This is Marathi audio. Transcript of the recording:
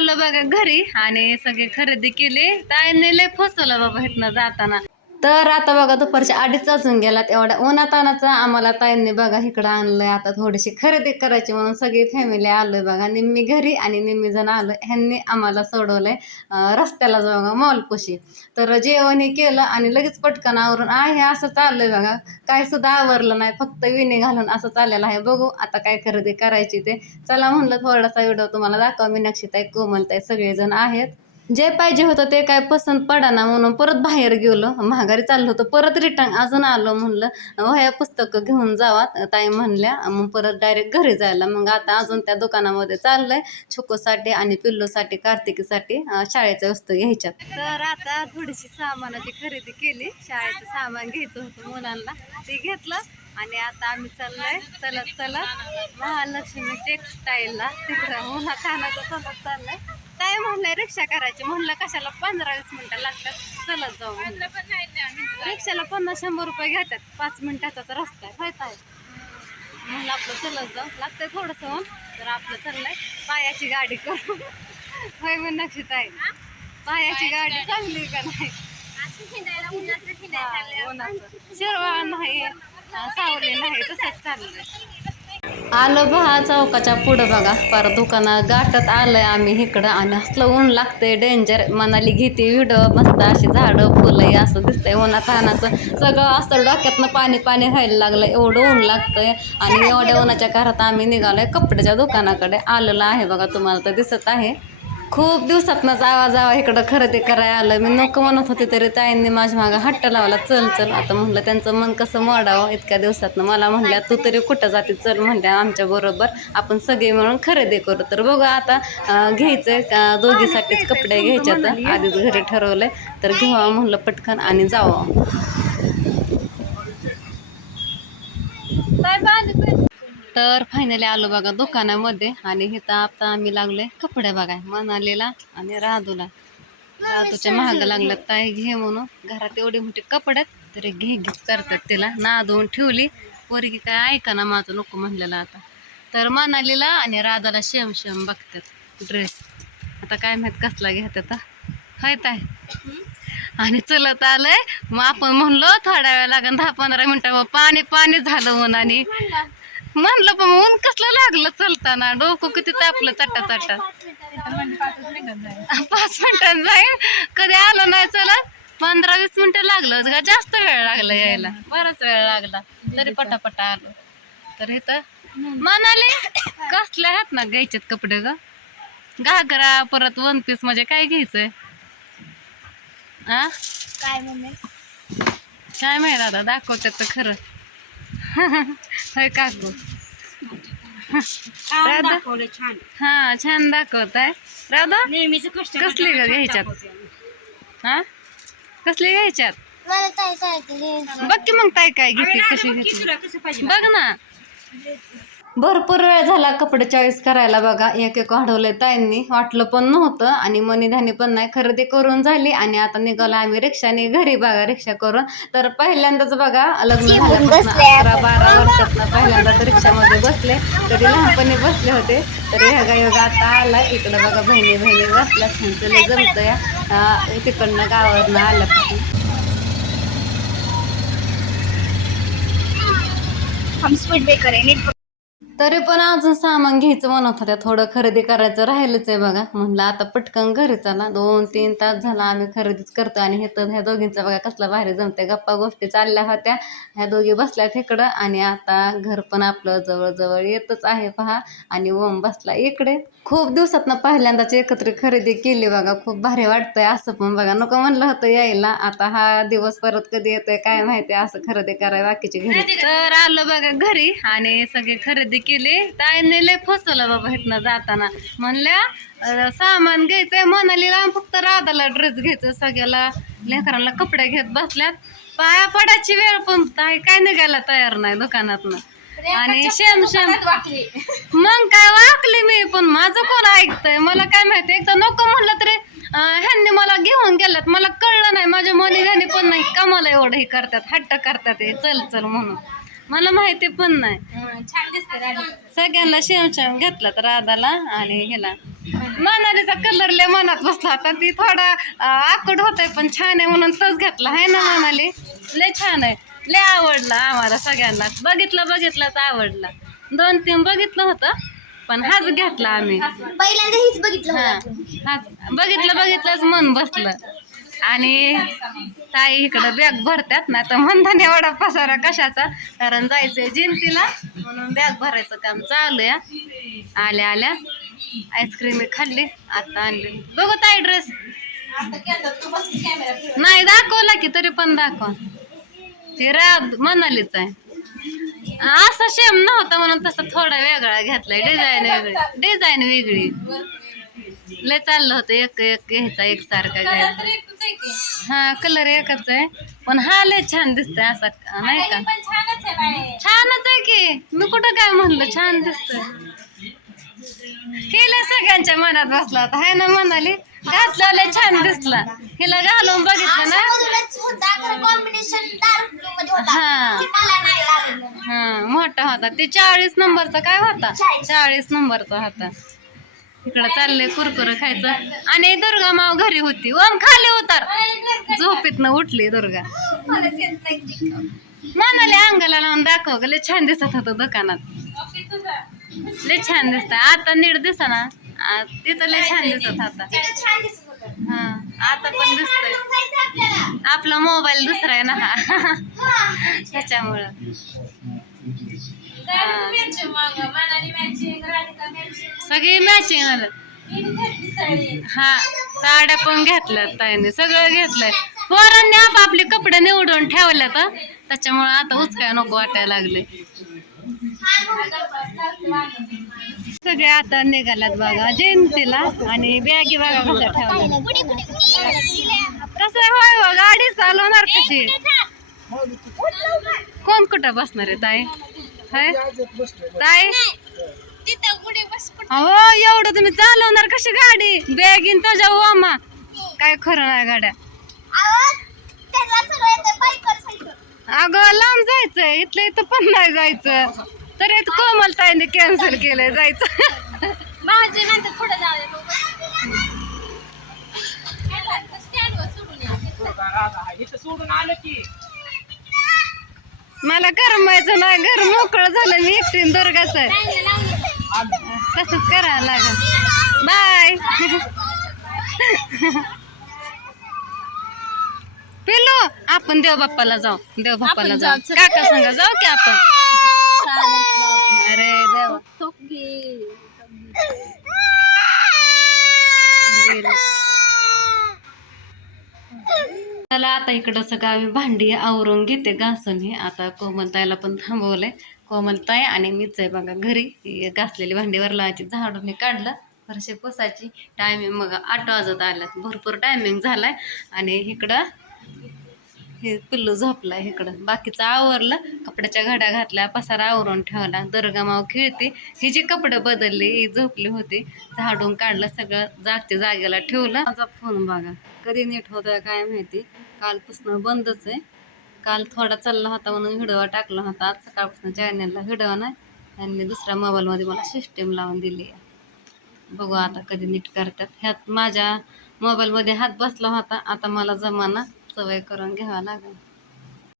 आलो बघा घरी आणि सगळे खरेदी केली. ताईने लय फसवलं बाबा इथनं जाताना. तर आता बघा दुपारच्या 2:30 वाजून गेलात. एवढ्या उन्हातानाचं आम्हाला ताईंनी बघा इकडं आणलंय. आता थोडीशी खरेदी करायची म्हणून सगळी फॅमिली आलोय बघा. निम्मी घरी आणि निम्मी जण आलोय. ह्यांनी आम्हाला सोडवलंय रस्त्याला बघा मॉलपाशी. तर जेवण हे केलं आणि लगेच पटकन आवरून आहे असं चाललंय बघा. काय सुद्धा आवरलं नाही, फक्त विणे घालून असं चाललेलं आहे. बघू आता काय खरेदी करायची ते. चला म्हणलं थोडासा व्हिडिओ तुम्हाला दाखवा. मीनाक्षीताई, कोमलताई सगळेजण आहेत. जे पाहिजे होतं ते काय पसंत पडाना म्हणून परत बाहेर गेलो. महागारी चाललो होतो, परत रिटर्न अजून आलो. म्हणलं वह्या पुस्तकं घेऊन जावा ताई म्हणल्या. मग परत डायरेक्ट घरी जायला. मग आता अजून त्या दुकानामध्ये चाललंय छोकोसाठी आणि पिल्लूसाठी, कार्तिकीसाठी शाळेच्या वस्तू घ्यायच्या. तर आता थोडीशी सामानाची खरेदी केली. शाळेचं सामान घ्यायचं होतं मुलांना, ते घेतलं. आणि आता आम्ही चलत महालक्ष्मी टेक्सटाईलला तिकडं उन्हा खाण्याचं चलत चाललंय. काय म्हणलंय रिक्षा करायची. म्हणलं कशाला 15-20 मिनिटं लागतात, चलत जाऊ. रिक्षाला 50-100 रुपये घेतात. 5 मिनिटाचाच रस्ता आहे, माहित आहे. म्हणलं आपलं चलत जाऊ, लागतंय थोडंसं ऊन. तर आपलं चाललंय पायाची गाडी करून. होय मीनाक्षीत आहे, पायाची गाडी चांगली का नाही. शिरवाळ नाही, सावली नाही, तसंच चाललंय. आलो बहा चौकाच्या पुढं बघा. पर दुकानात गाठत आलंय आम्ही इकडं. आणि असलं ऊन लागतंय डेंजर. मनाली घेते व्हिडिओ मस्त. अशी झाडं फुलं असं दिसतंय. उन्हा तानाचं सगळं असं डोक्यातनं पाणी व्हायला लागलं. एवढं ऊन लागतंय. आणि एवढ्या उन्हाच्या घरात आम्ही निघालोय कपड्याच्या दुकानाकडे. आलेलं आहे बघा, तुम्हाला तर दिसत आहे. खूप दिवसातनं जावा इकडं खरेदी करायला आलं. मी नको म्हणत होते तरी ताईंनी माझ्या मागं हट्ट लावला, चल. आता म्हणलं त्यांचं मन कसं मोडावं इतक्या दिवसातनं. मला म्हणल्या तू तरी कुठं जाते, चल म्हणल्या आमच्या बरोबर, आपण सगळे मिळून खरेदी करू. तर बघू आता घ्यायचंय का दोघीसाठीच कपडे घ्यायच्यात. आधीच घरी ठरवलंय, तर घेवा म्हणलं पटकन आणि जावं. तर फायनली आलो बघा दुकानामध्ये. आणि इथं आता आम्ही लागलोय कपडे बघाय मनालीला आणि राधूला. राधूच्या महाग लागलं ताई घे म्हणून. घरात एवढी मोठी कपड्यात तरी घेच करतात तिला. नादवून ठेवली पोरगी, काय ऐका ना माझं नको म्हणलेलं. आता तर मनालीला आणि राधाला शेम बघतात ड्रेस. आता काय माहित कसला घेतात हाय ताई. आणि चलत आलंय. मग आपण म्हणलो थोड्या वेळ लागेल, 10-15 मिनिटं. पाणी झालं ऊन. आणि म्हणलं पण ऊन कसलं लागलं चलताना. डोकं किती तापलं चटा 5 मिनिटात जाईल. कधी आलं नाही चला. 15-20 मिनिटं लागलं का, जास्त वेळ लागला यायला. बराच वेळ लागला तरी पटापटा आलो. तर इथं म्हणाले कसले आहेत ना घ्यायचेत कपडे ग. घागरा परत 1 पीस म्हणजे काय घ्यायचंय काय माहिती. आता दाखवतात तर खरं. होय काकू. हा छान दाखवताय राधा. कसली ग घ्यायच्यात कसली घ्यायच्यात बघ की. मग ताई काय घेते, कशी घेते बघ ना. भरपूर वेळ झाला कपडे चॉईस करायला बघा. एक वाढवलंय ताईंनी, वाटलं पण नव्हतं. आणि मनी धानी पण नाही. खरेदी करून झाली आणि आता निघालो आम्ही रिक्षाने घरी बघा, रिक्षा करून. तर पहिल्यांदाच बघा लग्न झाल्यापासून 11-12 वर्षातनं पहिल्यांदाच रिक्षामध्ये बसले. तरी लहानपणी बसले होते. तर ह्या योगा आता आला इकडं बघा. बहिणी बसल्या. त्यांचं लय जमतं या तिकडनं गावावरनं आल्यापासून. तरी पण अजून सामान घ्यायचं म्हणत होत्या. थोडं खरेदी करायचं राहिलंच आहे बघा. म्हणलं आता पटकन घरी चला. 2-3 तास झाला आम्ही खरेदीच करतो. आणि हे तर ह्या दोघींचं बघा कसला भारी जमते. गप्पा गोष्टी चालल्या होत्या. ह्या दोघी बसल्यात इकडं. आणि आता घर पण आपलं जवळ येतच आहे पहा. आणि ओम बसला इकडे. खूप दिवसातनं पहिल्यांदाच एकत्र खरेदी केली बघा. खूप भारी वाटतंय. असं पण बघा नको म्हणलं होतं यायला. आता हा दिवस परत कधी येतोय काय माहिती. असं खरेदी करायला बाकीची घरी. तर आलो बघा घरी आणि सगळी खरेदी केली. ताईने लय फसवलं बाबा इथनं जाताना. म्हणल्या सामान घ्यायचंय मनालीला, फक्त राधाला ड्रेस घ्यायचं. सगळ्याला लेकरांना कपडे घेत बसल्यात. पाया पडायची वेळ पण ताई काय निघायला तयार नाही दुकानातनं. आणि शेम मग काय वाकली मी. पण माझं कोण ऐकतंय मला काय माहिती. एकदा नको म्हणलं तरी ह्यांनी मला घेऊन गेल्यात. मला कळलं नाही. माझ्या मनी ह्यानी पण नाही का मला एवढं हे करतात, हट्ट करतात हे चल म्हणून. मला माहिती पण नाही. छान दिसते राधिका. सगळ्यांना शेम घेतला तर राधाला आणि ह्याला मनालीचा कलर लय मनात बसला होता. ती थोडा आकड होतय पण छान आहे म्हणून तोच घेतला आहे ना. मनाली लय छान आहे, लय आवडला आम्हाला सगळ्यांना. बघितलाच आवडला. 2-3 बघितलं होतं पण हाच घेतला आम्ही. पहिल्यांदा हीच बघितलं हा हाच बघितलंच मन बसलं. आणि ताई इकडं बॅग भरतात ना तर म्हणताना एवढा पसारा कशाचा, कारण जायचंय जिंतीला म्हणून बॅग भरायचं काम चालू आहे. आल्या आईस्क्रीम खाल्ली, आता आणली. बघू ताई ड्रेस नाही दाखवला की तरी पण दाखवा. ते मनालीच आहे. असा शेम नव्हता म्हणून तसं थोडा वेगळा घेतलाय. डिझाईन वेगळी. लय चाललं होतं एक घ्यायचा एकसारखा घ्यायचा. हा कलर एकच आहे पण हा लय छान दिसतोय असा नाही का. छानच आहे की, मी कुठं काय म्हणलं, छान दिसतोय. हिला सगळ्यांच्या मनात बसला होता है ना. म्हणाली घातला लय छान दिसला. हिला घालून बघितलं ना. हा मोठा होता ते 40 नंबरचा काय होता, 40 नंबरचा होता. इकडं चाललंय कुरकुर खायचं. आणि दुर्गा माव घरी होती. ओम खाली उतार, झोपेतनं उठली दुर्गा. म्हणाले अंगाला लावून दाखव ग, लय छान दिसत होतं दुकानात. लय छान दिसत आता, नीट दिसा ना. तिथं लय छान दिसत होता. हा आता पण दिसतोय. आपला मोबाईल दुसरा आहे ना हा त्याच्यामुळं. सगळी मॅचिंग आलं. हा साड्या पण घेतल्यात ताईने, सगळं घेतलंय. पोरांनी आपापले कपडे निवडून ठेवल्यात त्याच्यामुळे आता उचकाय नको वाटायला लागले. सगळे आता निघाल्यात बघा जयंतीला. आणि बॅगी बघा कशा ठेवल्या. कसं होय हो, गाडी चालवणार कशी. कोण कुठं बसणार आहे ताई. ताई हो एवढं तुम्ही चालवणार कशी गाडी. बॅगीन तुझ्या ओमा काय खरं नाही गाड्या. अगं लांब जायचंय, इथलं इथं पण नाही जायचं. तर कोमल ताईने कॅन्सल केलंय जायचं. भाजी नंतर पुढे जाऊ. मला करमायचं नाही, घर मोकळं झालं. मी एकटीन दुर्गाचं तसंच करायला लागेल. बाय पिलू आपण देव बाप्पाला जाऊ. काका सांगा जाऊ की आपण. अरे देवा त्याला आता इकडं सगळं आम्ही भांडी आवरून घेते घासून. हे आता कोमलताईला पण थांबवलंय. कोमलताई आणि मीच आहे बघा घरी. घासलेली भांडीवर लावायची, झाडून हे काढलं. फरशी पुसायची. टायमिंग मग 8 वाजत आल्यात, भरपूर टायमिंग झालाय. आणि इकडं हे पिल्लू झोपलाय. इकडं बाकीचं आवरलं, कपड्याच्या घड्या घातल्या, पसारा आवरून ठेवला. दुर्गा माव खेळते, ही जी कपडे बदलली, ही झोपली होती. झाडून काढलं, सगळं जागच्या जागेला ठेवलं. माझा फोन बघा कधी नीट होतोय काय माहिती. कालपासून बंदच आहे. काल थोडा चालला होता म्हणून व्हिडिओ टाकला होता. आज सकाळपासून चॅनलला व्हिडिओ नाही. त्यांनी दुसऱ्या मोबाईलमध्ये मला सिस्टीम लावून दिली आहे. बघू आता कधी नीट करतात. ह्यात माझ्या मोबाईलमध्ये हात बसला होता. आता मला जमाना सवय करून घ्यावा लागेल.